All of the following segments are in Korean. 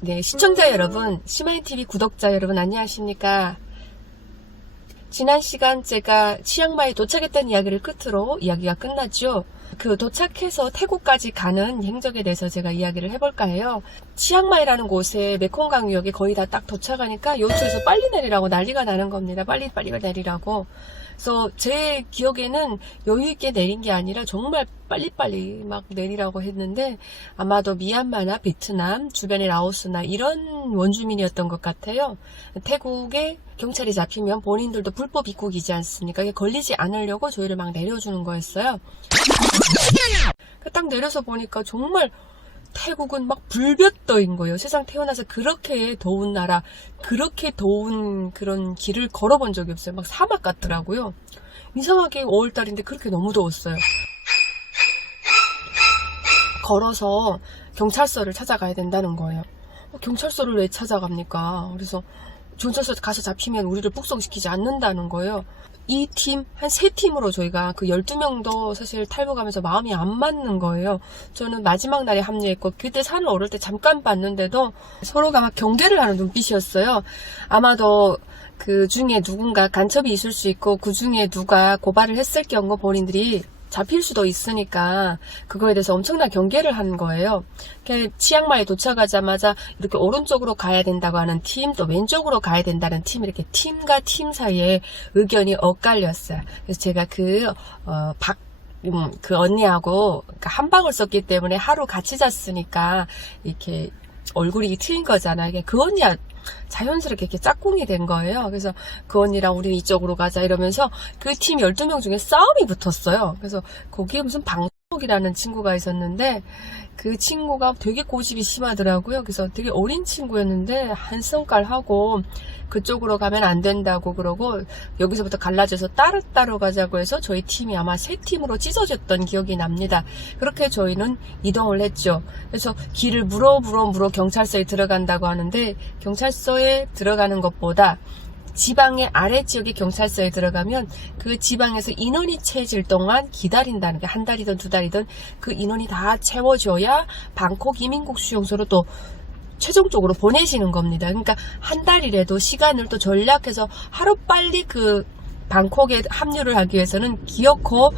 네, 시청자 여러분, 시마인TV 구독자 여러분 안녕하십니까? 지난 시간 제가 치앙마이 도착했던 이야기를 끝으로 이야기가 끝났죠. 그 도착해서 태국까지 가는 행적에 대해서 제가 이야기를 해볼까 해요. 치앙마이라는 곳에 메콩강 유역에 거의 다 딱 도착하니까 요초에서 빨리 내리라고 난리가 나는 겁니다. 빨리 빨리 내리라고. 그래서 제 기억에는 여유 있게 내린 게 아니라 정말 빨리빨리 막 내리라고 했는데 아마도 미얀마나 베트남 주변의 라오스나 이런 원주민이었던 것 같아요. 태국에 경찰이 잡히면 본인들도 불법 입국이지 않습니까? 걸리지 않으려고 저희를 막 내려주는 거였어요. 그딱 내려서 보니까 정말 태국은 막 불볕더인 거예요. 세상 태어나서 그렇게 더운 나라, 그렇게 더운 그런 길을 걸어본 적이 없어요. 막 사막 같더라고요. 이상하게 5월달인데 그렇게 너무 더웠어요. 걸어서 경찰서를 찾아가야 된다는 거예요. 어, 경찰서를 왜 찾아갑니까? 그래서 경찰서 가서 잡히면 우리를 북송시키지 않는다는 거예요. 이 팀, 한 세 팀으로 저희가 그 12명도 사실 탈북하면서 마음이 안 맞는 거예요. 저는 마지막 날에 합류했고, 그때 산을 오를 때 잠깐 봤는데도 서로가 막 경계를 하는 눈빛이었어요. 아마도 그 중에 누군가 간첩이 있을 수 있고, 그 중에 누가 고발을 했을 경우 본인들이 잡힐 수도 있으니까 그거에 대해서 엄청난 경계를 하는 거예요. 그 치앙마이에 도착하자마자 이렇게 오른쪽으로 가야 된다고 하는 팀, 또 왼쪽으로 가야 된다는 팀 이렇게 팀과 팀 사이에 의견이 엇갈렸어요. 그래서 제가 그 어, 박, 음, 그 언니하고 그러니까 한 방을 썼기 때문에 하루 같이 잤으니까 이렇게 얼굴이 트인 거잖아요. 이게 그 언니야 자연스럽게 이렇게 짝꿍이 된 거예요. 그래서 그 언니랑 우리 이쪽으로 가자 이러면서 그 팀 12명 중에 싸움이 붙었어요. 그래서 거기에 무슨 방 송이라는 친구가 있었는데 그 친구가 되게 고집이 심하더라고요. 그래서 되게 어린 친구였는데 한 성깔 하고 그쪽으로 가면 안 된다고 그러고 여기서부터 갈라져서 따로따로 가자고 해서 저희 팀이 아마 세 팀으로 찢어졌던 기억이 납니다. 그렇게 저희는 이동을 했죠. 그래서 길을 물어 물어 물어 경찰서에 들어간다고 하는데 경찰서에 들어가는 것보다 지방의 아래 지역의 경찰서에 들어가면 그 지방에서 인원이 채질 동안 기다린다는 게 한 달이든 두 달이든 그 인원이 다 채워져야 방콕 이민국 수용소로 또 최종적으로 보내시는 겁니다. 그러니까 한 달이라도 시간을 또 전략해서 하루 빨리 그 방콕에 합류를 하기 위해서는 기어코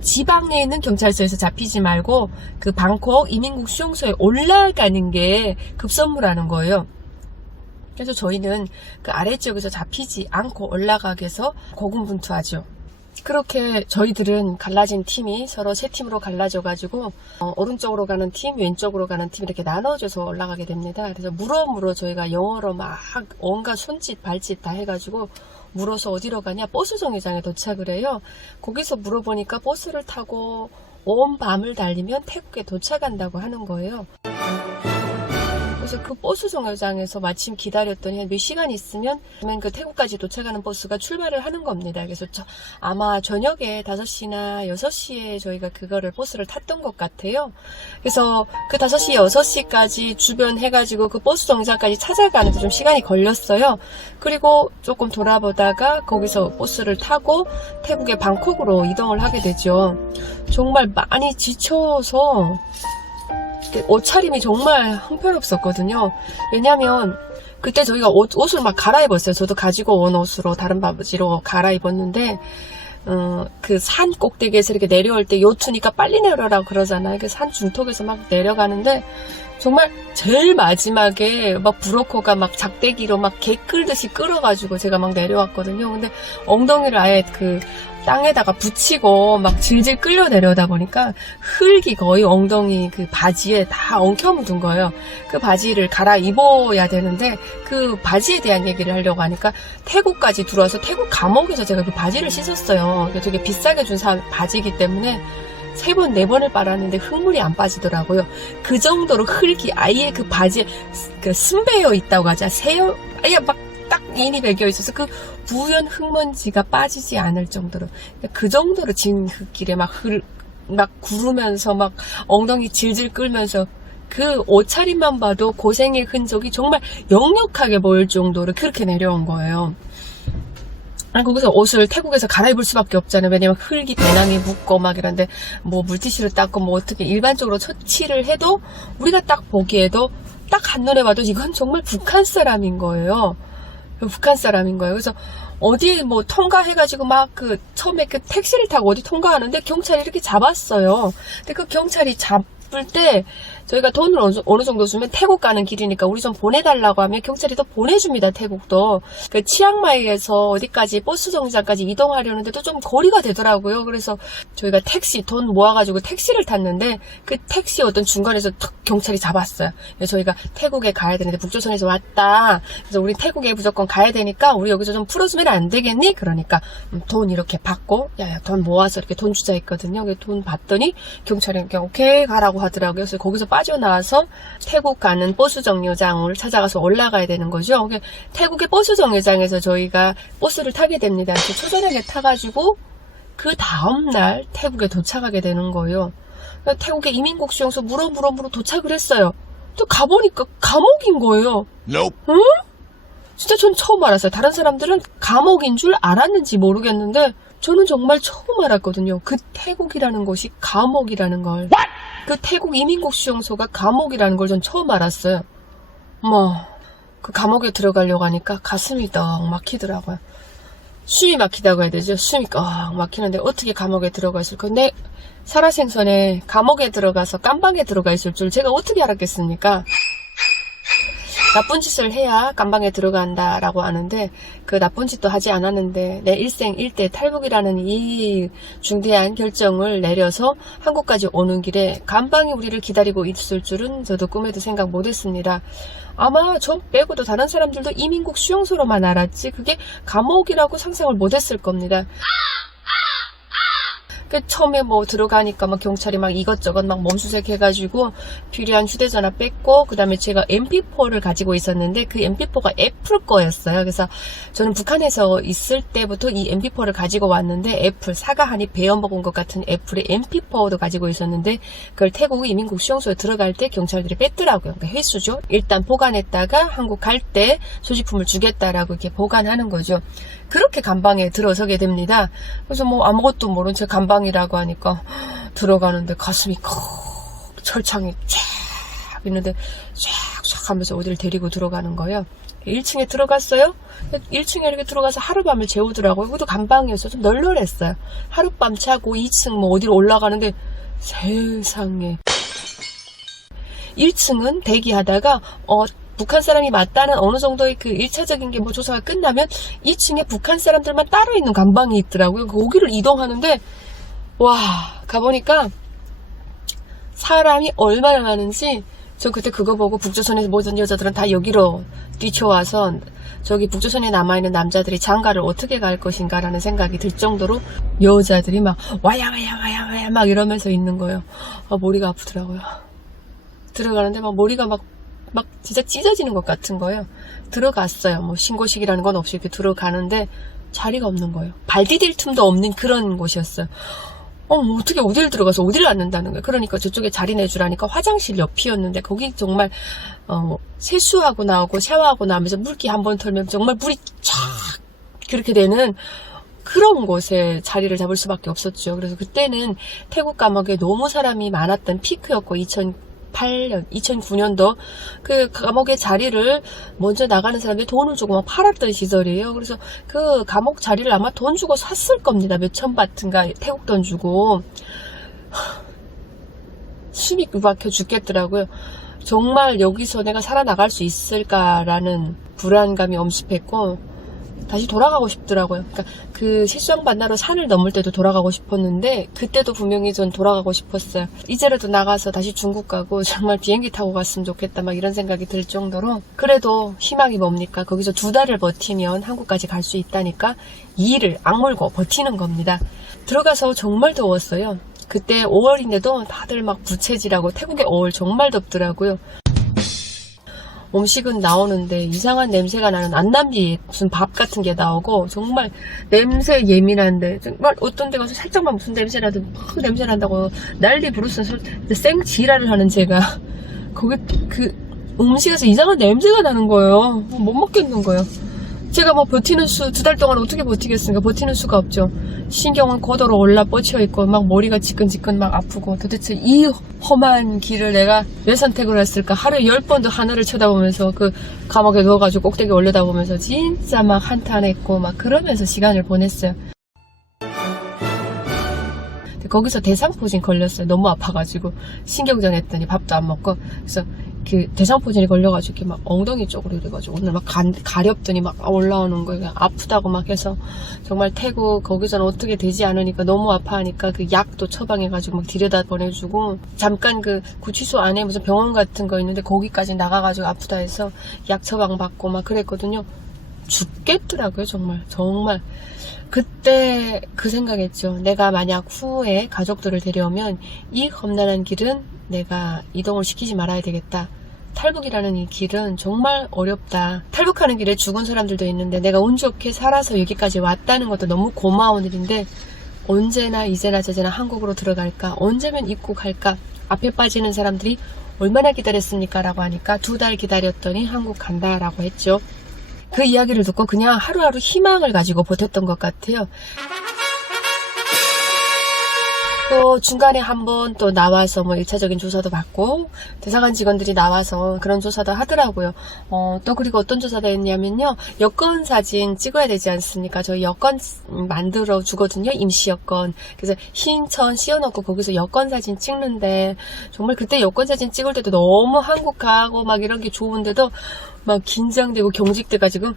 지방에 있는 경찰서에서 잡히지 말고 그 방콕 이민국 수용소에 올라가는 게 급선무라는 거예요. 그래서 저희는 그 아래 지역에서 잡히지 않고 올라가기 위해서 고군분투하죠. 그렇게 저희들은 갈라진 팀이 서로 세 팀으로 갈라져 가지고 어, 오른쪽으로 가는 팀, 왼쪽으로 가는 팀 이렇게 나눠져서 올라가게 됩니다. 그래서 물어 물어 저희가 영어로 막 온갖 손짓 발짓 다 해가지고 물어서 어디로 가냐 버스 정류장에 도착을 해요. 거기서 물어보니까 버스를 타고 온 밤을 달리면 태국에 도착한다고 하는 거예요. 그래서 그 버스 정류장에서 마침 기다렸더니 한 몇 시간 있으면 그 태국까지 도착하는 버스가 출발을 하는 겁니다. 그래서 저 아마 저녁에 5시나 6시에 저희가 그거를 버스를 탔던 것 같아요. 그래서 그 5시, 6시까지 주변 해가지고 그 버스 정류장까지 찾아가는데 좀 시간이 걸렸어요. 그리고 조금 돌아보다가 거기서 버스를 타고 태국의 방콕으로 이동을 하게 되죠. 정말 많이 지쳐서 옷차림이 정말 형편없었거든요. 왜냐면 그때 저희가 옷, 옷을 막 갈아입었어요. 저도 가지고 온 옷으로 다른 바지로 갈아입었는데 어, 그 산 꼭대기에서 이렇게 내려올 때 요트니까 빨리 내려라고 그러잖아요. 그 산 중턱에서 막 내려가는데 정말 제일 마지막에 막 브로커가 막 작대기로 막 개 끌듯이 끌어가지고 제가 막 내려왔거든요. 근데 엉덩이를 아예 그 땅에다가 붙이고 막 질질 끌려 내려오다 보니까 흙이 거의 엉덩이 그 바지에 다 엉켜 묻은 거예요. 그 바지를 갈아 입어야 되는데 그 바지에 대한 얘기를 하려고 하니까 태국까지 들어와서 태국 감옥에서 제가 그 바지를 씻었어요. 되게 비싸게 준 사- 바지이기 때문에 세 번, 네 번을 빨았는데 흙물이 안 빠지더라고요. 그 정도로 흙이 아예 그 바지에 그 숨배어 있다고 하자. 새어, 아예 막 딱 인이 배겨 있어서 그 부연 흙먼지가 빠지지 않을 정도로 그 정도로 진 흙길에 막 흙, 막 구르면서 막 엉덩이 질질 끌면서 그 옷차림만 봐도 고생의 흔적이 정말 역력하게 보일 정도로 그렇게 내려온 거예요. 아, 거기서 옷을 태국에서 갈아입을 수밖에 없잖아요. 왜냐면 흙이 배낭에 묻고 막 이런데 뭐 물티슈를 닦고 뭐 어떻게 일반적으로 처치를 해도 우리가 딱 보기에도 딱 한눈에 봐도 이건 정말 북한 사람인 거예요. 북한 사람인 거예요. 그래서 어디 뭐 통과해가지고 막 그 처음에 그 택시를 타고 어디 통과하는데 경찰이 이렇게 잡았어요. 근데 그 경찰이 잡을 때 저희가 돈을 어느, 정도 주면 태국 가는 길이니까 우리 좀 보내달라고 하면 경찰이 또 보내줍니다. 태국도 그 치앙마이에서 어디까지 버스 정류장까지 이동하려는데도 좀 거리가 되더라고요. 그래서 저희가 택시 돈 모아가지고 택시를 탔는데 그 택시 어떤 중간에서 탁 경찰이 잡았어요. 그래서 저희가 태국에 가야 되는데 북조선에서 왔다. 그래서 우리 태국에 무조건 가야 되니까 우리 여기서 좀 풀어주면 안 되겠니? 그러니까 음, 돈 이렇게 받고 야야 돈 모아서 이렇게 돈 주자 했거든요. 돈 받더니 경찰이 이렇게 오케이 가라고 하더라고요. 그래서 거기서 빠져나와서 태국 가는 버스 정류장을 찾아가서 올라가야 되는 거죠. 그게 태국의 버스 정류장에서 저희가 버스를 타게 됩니다. 초저녁에 타가지고 그 다음날 태국에 도착하게 되는 거예요. 그러니까 태국의 이민국 수용소 물어 물어 물어 도착을 했어요. 또 가보니까 감옥인 거예요. Nope. 진짜 전 처음 알았어요. 다른 사람들은 감옥인 줄 알았는지 모르겠는데 저는 정말 처음 알았거든요. 그 태국이라는 곳이 감옥이라는 걸. 그 태국 이민국 수용소가 감옥이라는 걸 전 처음 알았어요. 뭐, 그 감옥에 들어가려고 하니까 가슴이 떡 막히더라고요. 숨이 막히다고 해야 되죠. 숨이 꺽 막히는데 어떻게 감옥에 들어가 있을까? 내 살아생선에 감옥에 들어가서 깜방에 들어가 있을 줄 제가 어떻게 알았겠습니까? 나쁜 짓을 해야 깜방에 들어간다라고 하는데 그 나쁜 짓도 하지 않았는데 내 일생 일대 탈북이라는 이 중대한 결정을 내려서 한국까지 오는 길에 감방이 우리를 기다리고 있을 줄은 저도 꿈에도 생각 못했습니다. 아마 저 빼고도 다른 사람들도 이민국 수용소로만 알았지 그게 감옥이라고 상상을 못했을 겁니다. 그 처음에 뭐 들어가니까 막 경찰이 막 이것저것 막 몸수색 해가지고 필요한 휴대전화 뺐고 그 다음에 제가 MP4를 가지고 있었는데 그 MP4가 애플 거였어요. 그래서 저는 북한에서 있을 때부터 이 MP4를 가지고 왔는데 애플 사과 한입 베어 먹은 것 같은 애플의 MP4도 가지고 있었는데 그걸 태국 이민국 수용소에 들어갈 때 경찰들이 뺐더라고요. 그러니까 횟수죠. 일단 보관했다가 한국 갈 때 소지품을 주겠다라고 이렇게 보관하는 거죠. 그렇게 감방에 들어서게 됩니다. 그래서 뭐 아무것도 모른 채 감방 이라고 하니까 들어가는데 가슴이 컥 철창이 쫙 있는데 쫙쫙 하면서 어디를 데리고 들어가는 거예요. 1층에 들어갔어요. 1층에 이렇게 들어가서 하룻밤을 재우더라고요. 그것도 감방이어서 좀 널널했어요. 하룻밤 자고 2층 뭐 어디로 올라가는데 세상에 1층은 대기하다가 어 북한 사람이 맞다는 어느 정도의 그 1차적인 게 뭐 조사가 끝나면 2층에 북한 사람들만 따로 있는 감방이 있더라고요. 거기를 이동하는데 와 가보니까 사람이 얼마나 많은지 저 그때 그거 보고 북조선에서 모든 여자들은 다 여기로 뛰쳐와서 저기 북조선에 남아있는 남자들이 장가를 어떻게 갈 것인가 라는 생각이 들 정도로 여자들이 막 와야 와야 와야 와야 막 이러면서 있는 거예요. 아, 머리가 아프더라고요. 들어가는데 막 머리가 막, 막 진짜 찢어지는 것 같은 거예요. 들어갔어요. 뭐 신고식이라는 건 없이 이렇게 들어가는데 자리가 없는 거예요. 발 디딜 틈도 없는 그런 곳이었어요. 어, 뭐 어떻게 어딜 들어가서 어디를 앉는다는 거예요. 그러니까 저쪽에 자리 내주라니까 화장실 옆이었는데 거기 정말 어, 뭐 세수하고 나오고 샤워하고 나오면서 물기 한 번 털면 정말 물이 쫙 그렇게 되는 그런 곳에 자리를 잡을 수밖에 없었죠. 그래서 그때는 태국 감옥에 너무 사람이 많았던 피크였고 2008년, 2009년도 그 감옥의 자리를 먼저 나가는 사람들이 돈을 주고 막 팔았던 시절이에요. 그래서 그 감옥 자리를 아마 돈 주고 샀을 겁니다. 몇천 바트인가 태국 돈 주고 숨이 막혀 죽겠더라고요. 정말 여기서 내가 살아나갈 수 있을까라는 불안감이 엄습했고 다시 돌아가고 싶더라고요. 그러니까 그 실수형 만나러 산을 넘을 때도 돌아가고 싶었는데 그때도 분명히 전 돌아가고 싶었어요. 이제라도 나가서 다시 중국 가고 정말 비행기 타고 갔으면 좋겠다 막 이런 생각이 들 정도로 그래도 희망이 뭡니까? 거기서 두 달을 버티면 한국까지 갈 수 있다니까 이를 악물고 버티는 겁니다. 들어가서 정말 더웠어요. 그때 5월인데도 다들 막 부채질하고 태국의 5월 정말 덥더라고요. 음식은 나오는데 이상한 냄새가 나는 안남비 무슨 밥 같은 게 나오고 정말 냄새 예민한데 정말 어떤 데 가서 살짝만 무슨 냄새 나도 막 냄새 난다고 난리 부르면서 생 지랄을 하는 제가. 거기 그 음식에서 이상한 냄새가 나는 거예요. 못 먹겠는 거예요 제가 뭐 버티는 수 두 달 동안 어떻게 버티겠습니까? 버티는 수가 없죠. 신경은 고도로 올라 뻗쳐 있고 막 머리가 지끈지끈 막 아프고 도대체 이 험한 길을 내가 왜 선택을 했을까? 하루에 열 번도 하늘을 쳐다보면서 그 감옥에 누워가지고 꼭대기 올려다보면서 진짜 막 한탄했고 막 그러면서 시간을 보냈어요. 거기서 대상포진 걸렸어요. 너무 아파가지고 신경전 했더니 밥도 안 먹고 그래서 그 대상포진이 걸려가지고 이렇게 막 엉덩이 쪽으로 이래가지고 오늘 막 간- 가렵더니 막 올라오는 거예요. 아프다고 막 해서 정말 태국 거기서는 어떻게 되지 않으니까 너무 아파하니까 그 약도 처방해가지고 막 들여다 보내주고 잠깐 그 구치소 안에 무슨 병원 같은 거 있는데 거기까지 나가가지고 아프다 해서 약 처방 받고 막 그랬거든요. 죽겠더라고요 정말 정말 그때 그 생각했죠. 내가 만약 후에 가족들을 데려오면 이 험난한 길은 내가 이동을 시키지 말아야 되겠다. 탈북이라는 이 길은 정말 어렵다. 탈북하는 길에 죽은 사람들도 있는데 내가 운 좋게 살아서 여기까지 왔다는 것도 너무 고마운 일인데 언제나 이제나 저제나 한국으로 들어갈까? 언제면 입국할까? 앞에 빠지는 사람들이 얼마나 기다렸습니까? 라고 하니까 두 달 기다렸더니 한국 간다라고 했죠 그 이야기를 듣고 그냥 하루하루 희망을 가지고 버텼던 것 같아요. 또 중간에 한번 또 나와서 뭐 1차적인 조사도 받고 대사관 직원들이 나와서 그런 조사도 하더라고요. 어, 또 그리고 어떤 조사도 했냐면요. 여권 사진 찍어야 되지 않습니까? 저희 여권 만들어 주거든요. 임시 여권. 그래서 흰 천 씌워놓고 거기서 여권 사진 찍는데 정말 그때 여권 사진 찍을 때도 너무 한국 가고 막 이런 게 좋은데도 막 긴장되고 경직돼가지고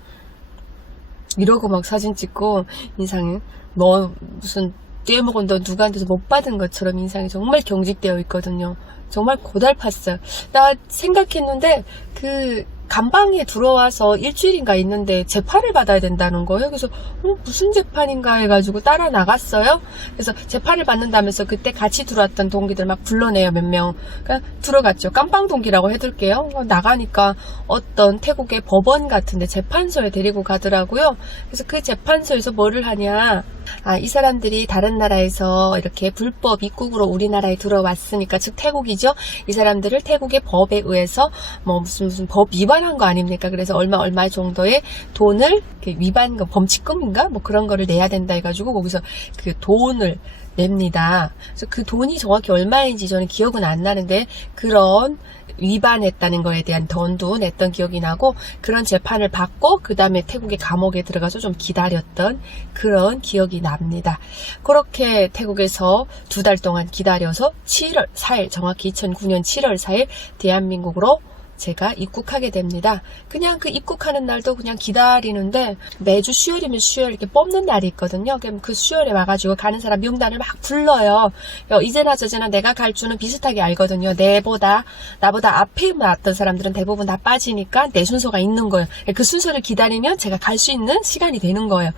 이러고 막 사진 찍고 인상이 뭐 무슨 떼먹은 너 누구한테서 못 받은 것처럼 인상이 정말 경직되어 있거든요. 정말 고달팠어요. 나 생각했는데 그 감방에 들어와서 일주일인가 있는데 재판을 받아야 된다는 거예요. 그래서 어, 무슨 재판인가 해가지고 따라 나갔어요. 그래서 재판을 받는다면서 그때 같이 들어왔던 동기들 막 불러내요 몇 명. 그냥 들어갔죠. 깜빵 동기라고 해둘게요. 어, 나가니까 어떤 태국의 법원 같은데 재판소에 데리고 가더라고요. 그래서 그 재판소에서 뭐를 하냐. 아, 이 사람들이 다른 나라에서 이렇게 불법 입국으로 우리나라에 들어왔으니까, 즉 태국이죠. 이 사람들을 태국의 법에 의해서 뭐 무슨 무슨 법 위반한 거 아닙니까? 그래서 얼마 얼마 정도의 돈을 위반 거 범칙금인가 뭐 그런 거를 내야 된다 해가지고 거기서 그 돈을 냅니다. 그래서 그 돈이 정확히 얼마인지 저는 기억은 안 나는데 그런 위반했다는 거에 대한 돈도 냈던 기억이 나고 그런 재판을 받고 그 다음에 태국의 감옥에 들어가서 좀 기다렸던 그런 기억이 납니다. 그렇게 태국에서 두 달 동안 기다려서 7월 4일 정확히 2009년 7월 4일 대한민국으로 제가 입국하게 됩니다. 그냥 그 입국하는 날도 그냥 기다리는데 매주 수요일이면 수요일 이렇게 뽑는 날이 있거든요. 그 수요일에 와가지고 가는 사람 명단을 막 불러요. 어, 이제나 저제나 내가 갈 줄은 비슷하게 알거든요. 내보다 나보다 앞에 왔던 사람들은 대부분 다 빠지니까 내 순서가 있는 거예요. 그 순서를 기다리면 제가 갈 수 있는 시간이 되는 거예요.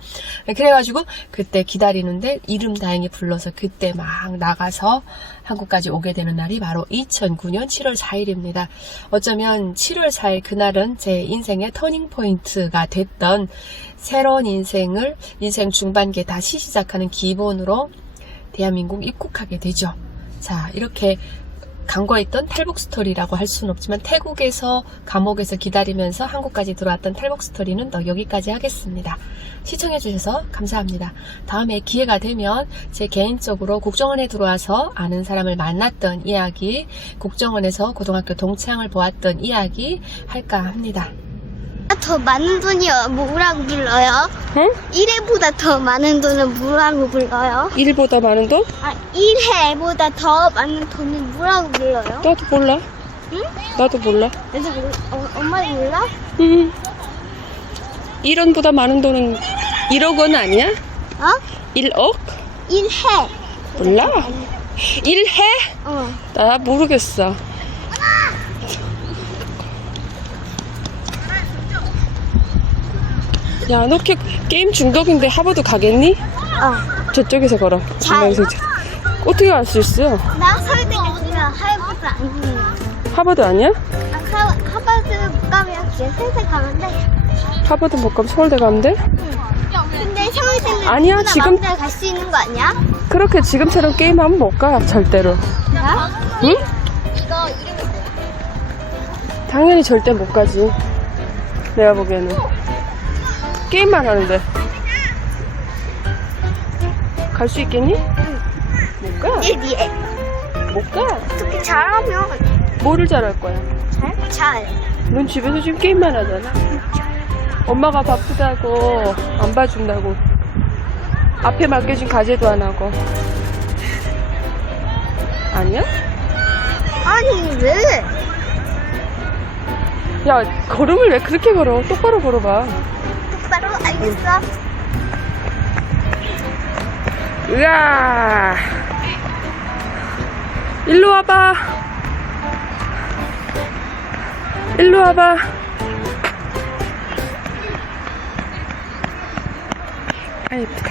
그래가지고 그때 기다리는데 이름 다행히 불러서 그때 막 나가서 한국까지 오게 되는 날이 바로 2009년 7월 4일입니다. 어쩌면 7월 4일 그날은 제 인생의 터닝 포인트가 됐던 새로운 인생을 인생 중반기에 다시 시작하는 기본으로 대한민국 입국하게 되죠. 자, 이렇게 간과했던 탈북 스토리라고 할 수는 없지만 태국에서 감옥에서 기다리면서 한국까지 들어왔던 탈북 스토리는 또 여기까지 하겠습니다. 시청해주셔서 감사합니다. 다음에 기회가 되면 제 개인적으로 국정원에 들어와서 아는 사람을 만났던 이야기, 국정원에서 고등학교 동창을 보았던 이야기 할까 합니다. 더 많은 돈이 뭐라고 불러요? 응? 1회보다 더 많은 돈은 뭐라고 불러요? 일보다 많은 돈? 아, 1회보다 더 많은 돈은 뭐라고 불러요? 나도 몰라. 응? 나도 몰라. 나도 몰라. 어, 엄마도 몰라? 음. 1원보다 많은 돈은 1억 원 아니야? 어? 1억? 1회. 몰라. 1해? 어. 나 모르겠어. 야, 너 게, 게임 중독인데 하버드 가겠니? 어. 저쪽에서 걸어. 잘. 저- 어떻게 갈수 있어? 나 서울대 갔으면 하이버스 안 가요. 하버드 아니야? 아, 하, 하버스 못 가면 그냥 세세 가면 돼. 하버드 못 가면 서울대 가면 돼? 근데 서울대는 아니야, 누구나 지금- 마음대로 갈 수 있는 거 아니야? 그렇게 지금처럼 게임하면 못 가, 절대로. 야? 응? 이거 이름이 당연히 절대 못 가지. 내가 보기에는. 게임만 하는데. 갈 수 있겠니? 못 가. 얘 니에 못 가. 어떻게 잘하면 뭐를 잘할 거야? 잘? 잘. 넌 집에서 지금 게임만 하잖아. 엄마가 바쁘다고 안 봐준다고. 앞에 맡겨진 과제도 안 하고. 아니야? 아니 왜? 야, 걸음을 왜 그렇게 걸어? 똑바로 걸어봐. 똑바로 알겠어. 으아! 일로 와봐. 일로 와봐. 아, 예쁘다.